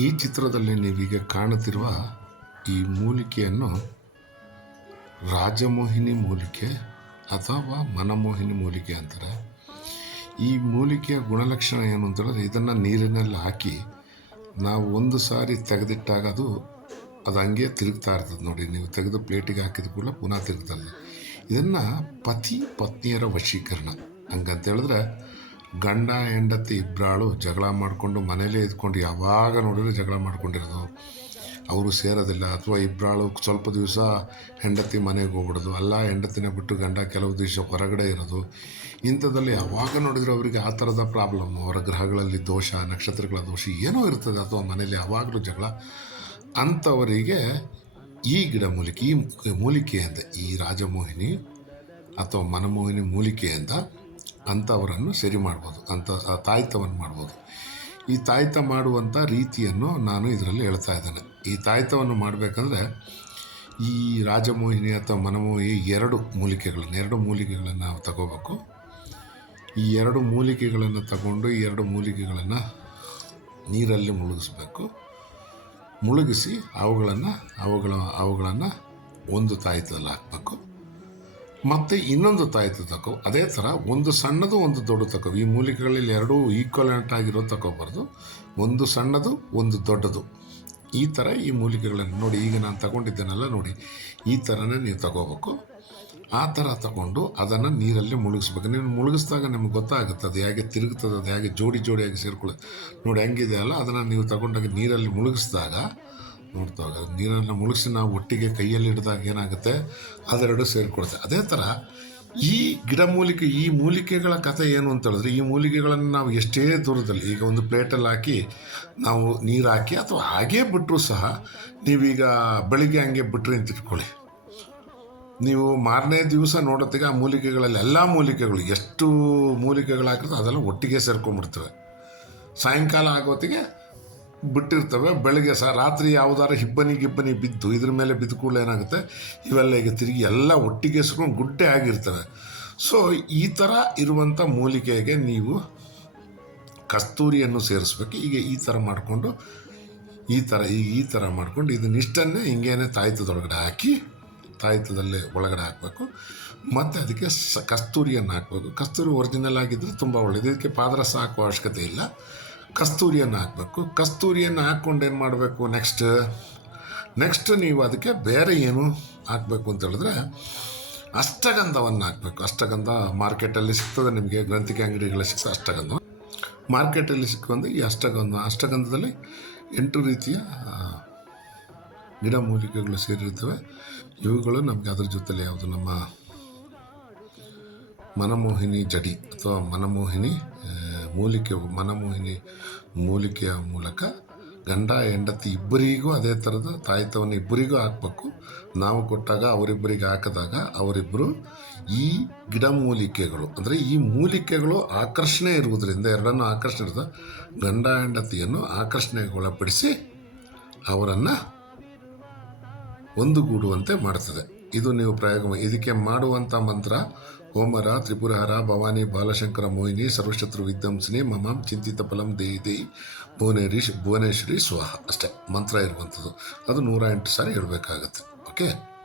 ಈ ಚಿತ್ರದಲ್ಲಿ ನೀವೀಗ ಕಾಣುತ್ತಿರುವ ಈ ಮೂಲಿಕೆಯನ್ನು ರಾಜಮೋಹಿನಿ ಮೂಲಿಕೆ ಅಥವಾ ಮನಮೋಹಿನಿ ಮೂಲಿಕೆ ಅಂತಾರೆ. ಈ ಮೂಲಿಕೆಯ ಗುಣಲಕ್ಷಣ ಏನು ಅಂತ ಹೇಳಿದ್ರೆ ಇದನ್ನು ನೀರಿನಲ್ಲಿ ಹಾಕಿ ನಾವು ಒಂದು ಸಾರಿ ತೆಗೆದಿಟ್ಟಾಗ ಅದು ಅದು ಹಂಗೆ ತಿರುಗ್ತಾ ಇರ್ತದೆ ನೋಡಿ. ನೀವು ತೆಗೆದು ಪ್ಲೇಟಿಗೆ ಹಾಕಿದ ಕೂಡ ಪುನಃ ತಿರುಗ್ತಲ್ಲ ಇದನ್ನು ಪತಿ ಪತ್ನಿಯರ ವಶೀಕರಣ ಹಂಗಂತ ಹೇಳಿದ್ರೆ ಗಂಡ ಹೆಂಡತಿ ಇಬ್ಬರಾಳು ಜಗಳ ಮಾಡಿಕೊಂಡು ಮನೇಲೇ ಇದ್ಕೊಂಡು ಯಾವಾಗ ನೋಡಿದ್ರೆ ಜಗಳ ಮಾಡ್ಕೊಂಡಿರೋದು. ಅವರು ಸೇರೋದಿಲ್ಲ. ಅಥವಾ ಇಬ್ಬರಾಳು ಸ್ವಲ್ಪ ದಿವಸ ಹೆಂಡತಿ ಮನೆಗೆ ಹೋಗ್ಬಿಡೋದು. ಅಲ್ಲ, ಹೆಂಡತಿನ ಬಿಟ್ಟು ಗಂಡ ಕೆಲವು ದಿವಸ ಹೊರಗಡೆ ಇರೋದು. ಇಂಥದ್ದಲ್ಲಿ ಯಾವಾಗ ನೋಡಿದ್ರು ಅವರಿಗೆ ಆ ಥರದ ಪ್ರಾಬ್ಲಮ್. ಅವರ ಗ್ರಹಗಳಲ್ಲಿ ದೋಷ, ನಕ್ಷತ್ರಗಳ ದೋಷ ಏನೋ ಇರ್ತದೆ. ಅಥವಾ ಮನೇಲಿ ಯಾವಾಗಲೂ ಜಗಳ. ಅಂಥವರಿಗೆ ಈ ಗಿಡ ಮೂಲಿಕೆ, ಈ ಮೂಲಿಕೆಯಿಂದ ಈ ರಾಜಮೋಹಿನಿ ಅಥವಾ ಮನಮೋಹಿನಿ ಮೂಲಿಕೆಯಿಂದ ಅಂಥವರನ್ನು ಸರಿ ಮಾಡ್ಬೋದು ಅಂಥ ತಾಯ್ತವನ್ನು ಮಾಡ್ಬೋದು. ಈ ತಾಯ್ತ ಮಾಡುವಂಥ ರೀತಿಯನ್ನು ನಾನು ಇದರಲ್ಲಿ ಹೇಳ್ತಾ ಇದ್ದೇನೆ. ಈ ತಾಯ್ತವನ್ನು ಮಾಡಬೇಕಂದ್ರೆ ಈ ರಾಜಮೋಹಿನಿ ಅಥವಾ ಮನಮೋಹಿ ಎರಡು ಮೂಲಿಕೆಗಳನ್ನು ಎರಡು ಮೂಲಿಕೆಗಳನ್ನು ನಾವು ತಗೋಬೇಕು. ಈ ಎರಡು ಮೂಲಿಕೆಗಳನ್ನು ತಗೊಂಡು ಈ ಎರಡು ಮೂಲಿಕೆಗಳನ್ನು ನೀರಲ್ಲಿ ಮುಳುಗಿಸ್ಬೇಕು. ಮುಳುಗಿಸಿ ಅವುಗಳನ್ನು, ಅವುಗಳ, ಅವುಗಳನ್ನು ಒಂದು ತಾಯ್ತದಲ್ಲಿ ಹಾಕಬೇಕು. ಮತ್ತು ಇನ್ನೊಂದು ತಾಯ್ತು ತಗೋ ಅದೇ ಥರ ಒಂದು ಸಣ್ಣದು ಒಂದು ದೊಡ್ಡ ತಗೋ ಈ ಮೂಲಿಕೆಗಳಲ್ಲಿ ಎರಡೂ ಈಕ್ವಲೆಂಟ್ ಆಗಿರೋ ತಗೋಬಾರ್ದು ಒಂದು ಸಣ್ಣದು, ಒಂದು ದೊಡ್ಡದು. ಈ ಥರ ಈ ಮೂಲಿಕೆಗಳನ್ನು ನೋಡಿ, ಈಗ ನಾನು ತಗೊಂಡಿದ್ದೇನಲ್ಲ ನೋಡಿ, ಈ ಥರನೇ ನೀವು ತಗೋಬೇಕು. ಆ ಥರ ತಗೊಂಡು ಅದನ್ನು ನೀರಲ್ಲಿ ಮುಳುಗಿಸ್ಬೇಕು. ನೀವು ಮುಳುಗಿಸಿದಾಗ ನಿಮ್ಗೆ ಗೊತ್ತಾಗುತ್ತೆ, ಅದು ಹೇಗೆ ತಿರುಗುತ್ತದೆ ಅದು ಹೇಗೆ ಜೋಡಿ ಜೋಡಿಯಾಗಿ ಸೇರ್ಕೊಳ್ಳೋದು ನೋಡಿ ಹೆಂಗಿದೆ ಅಲ್ಲ ಅದನ್ನು ನೀವು ತಗೊಂಡಾಗ ನೀರಲ್ಲಿ ಮುಳುಗಿಸಿದಾಗ ನೋಡ್ತಾ ಹೋಗೋದು ನೀರನ್ನು ಮುಳುಗಿಸಿ ನಾವು ಒಟ್ಟಿಗೆ ಕೈಯಲ್ಲಿ ಹಿಡಿದಾಗ ಏನಾಗುತ್ತೆ? ಅದೆರಡು ಸೇರಿಕೊಡುತ್ತೆ. ಅದೇ ಥರ ಈ ಗಿಡಮೂಲಿಕೆ ಈ ಮೂಲಿಕೆಗಳ ಕಥೆ ಏನು ಅಂತ ಹೇಳಿದ್ರೆ, ಈ ಮೂಲಿಕೆಗಳನ್ನು ನಾವು ಎಷ್ಟೇ ದೂರದಲ್ಲಿ ಈಗ ಒಂದು ಪ್ಲೇಟಲ್ಲಿ ಹಾಕಿ ನಾವು ನೀರು ಹಾಕಿ ಅಥವಾ ಹಾಗೇ ಬಿಟ್ಟರೂ ಸಹ ನೀವೀಗ ಬೆಳಿಗ್ಗೆ ಹಂಗೆ ಬಿಟ್ಟರೆ ಅಂತ ಇಟ್ಕೊಳ್ಳಿ. ನೀವು ಮಾರನೇ ದಿವಸ ನೋಡೋತ್ತಿಗೆ ಆ ಮೂಲಿಕೆಗಳಲ್ಲಿ ಎಲ್ಲ ಮೂಲಿಕೆಗಳು ಎಷ್ಟು ಮೂಲಿಕೆಗಳಾಗಿರ್ತದೆ ಅದೆಲ್ಲ ಒಟ್ಟಿಗೆ ಸೇರ್ಕೊಂಡ್ಬಿಡ್ತವೆ. ಸಾಯಂಕಾಲ ಆಗೋತ್ತಿಗೆ ಬಿಟ್ಟಿರ್ತವೆ. ಬೆಳಗ್ಗೆ ಸಹ ರಾತ್ರಿ ಯಾವುದಾದ್ರು ಹಿಬ್ಬನಿ ಗಿಬ್ಬನಿ ಬಿದ್ದು ಇದ್ರ ಮೇಲೆ ಬಿದ್ದ ಕೂಡಲೇ ಏನಾಗುತ್ತೆ? ಇವೆಲ್ಲ ಈಗ ತಿರುಗಿ ಎಲ್ಲ ಒಟ್ಟಿಗೆ ಸುಕೊಂಡು ಗುಡ್ಡೆ ಆಗಿರ್ತವೆ. ಸೊ ಈ ಥರ ಇರುವಂಥ ಮೂಲಿಕೆಗೆ ನೀವು ಕಸ್ತೂರಿಯನ್ನು ಸೇರಿಸ್ಬೇಕು. ಈಗ ಈ ಥರ ಮಾಡಿಕೊಂಡು, ಈ ಥರ ಈಗ ಈ ಥರ ಮಾಡ್ಕೊಂಡು ಇದನ್ನಿಷ್ಟನ್ನೇ ಹಿಂಗೇನೆ ತಾಯ್ತದೊಳಗಡೆ ಹಾಕಿ ತಾಯ್ತದಲ್ಲೇ ಒಳಗಡೆ ಹಾಕಬೇಕು. ಮತ್ತು ಅದಕ್ಕೆ ಸ, ಕಸ್ತೂರಿಯನ್ನು ಹಾಕಬೇಕು. ಕಸ್ತೂರಿ ಒರಿಜಿನಲ್ ಆಗಿದ್ದರೆ ತುಂಬ ಒಳ್ಳೆಯದು ಇದಕ್ಕೆ ಪಾದರಸ ಹಾಕುವ ಅವಶ್ಯಕತೆ ಇಲ್ಲ. ಕಸ್ತೂರಿಯನ್ನು ಹಾಕಬೇಕು. ಕಸ್ತೂರಿಯನ್ನು ಹಾಕ್ಕೊಂಡು ಏನು ಮಾಡಬೇಕು ನೆಕ್ಸ್ಟ್ ನೆಕ್ಸ್ಟ್ ನೀವು ಅದಕ್ಕೆ ಬೇರೆ ಏನು ಹಾಕಬೇಕು ಅಂತ ಹೇಳಿದ್ರೆ ಅಷ್ಟಗಂಧವನ್ನು ಹಾಕಬೇಕು. ಅಷ್ಟಗಂಧ ಮಾರ್ಕೆಟಲ್ಲಿ ಸಿಗ್ತದೆ ನಿಮಗೆ, ಗ್ರಂಥಿಕೆ ಅಂಗಡಿಗಳು ಸಿಗ್ತದೆ ಅಷ್ಟಗಂಧ. ಮಾರ್ಕೆಟಲ್ಲಿ ಸಿಕ್ಕೊಂಡು ಈ ಅಷ್ಟಗಂಧ, ಅಷ್ಟಗಂಧದಲ್ಲಿ ಎಂಟು ರೀತಿಯ ಗಿಡಮೂಲಿಕೆಗಳು ಸೇರಿರ್ತವೆ ಇವುಗಳು ನಮಗೆ ಅದ್ರ ಜೊತೆಲಿ ಯಾವುದು ನಮ್ಮ ಮನಮೋಹಿನಿ ಜಡಿ ಅಥವಾ ಮನಮೋಹಿನಿ ಮೂಲಿಕೆ ಮನಮೋಹಿನಿ ಮೂಲಿಕೆಯ ಮೂಲಕ ಗಂಡ, ಹೆಂಡತಿ ಇಬ್ಬರಿಗೂ ಅದೇ ಥರದ ತಾಯ್ತವನ್ನು ಇಬ್ಬರಿಗೂ ಹಾಕಬೇಕು. ನಾವು ಕೊಟ್ಟಾಗ ಅವರಿಬ್ಬರಿಗೆ ಹಾಕಿದಾಗ ಅವರಿಬ್ಬರು ಈ ಗಿಡಮೂಲಿಕೆಗಳು ಅಂದರೆ ಈ ಮೂಲಿಕೆಗಳು ಆಕರ್ಷಣೆ ಇರುವುದರಿಂದ ಎರಡನ್ನೂ ಆಕರ್ಷಣೆ ಇರ್ತದೆ ಗಂಡ, ಹೆಂಡತಿಯನ್ನು ಆಕರ್ಷಣೆಗೊಳಪಡಿಸಿ ಅವರನ್ನು ಒಂದುಗೂಡುವಂತೆ ಮಾಡ್ತದೆ. ಇದು ನೀವು ಪ್ರಯೋಗ ಇದಕ್ಕೆ ಮಾಡುವಂಥ ಮಂತ್ರ ಓಮರ ತ್ರಿಪುರಹರ ಭವಾನಿ ಬಾಲಶಂಕರ ಮೋಹಿನಿ ಸರ್ವಶತ್ರು ವಿದ್ವಂಸಿನಿ ಮಮಾಂ ಚಿಂತಿತ ಫಲಂ ದೇಯಿ ದೇಯಿ ಭುವನೇರಿ ಭುವನೇಶ್ವರಿ ಸ್ವಾಹ. ಅಷ್ಟೇ, ಮಂತ್ರ ಇರುವಂಥದ್ದು. ಅದು ನೂರ ಎಂಟು ಸಾರಿ ಹೇಳಬೇಕಾಗತ್ತೆ. ಓಕೆ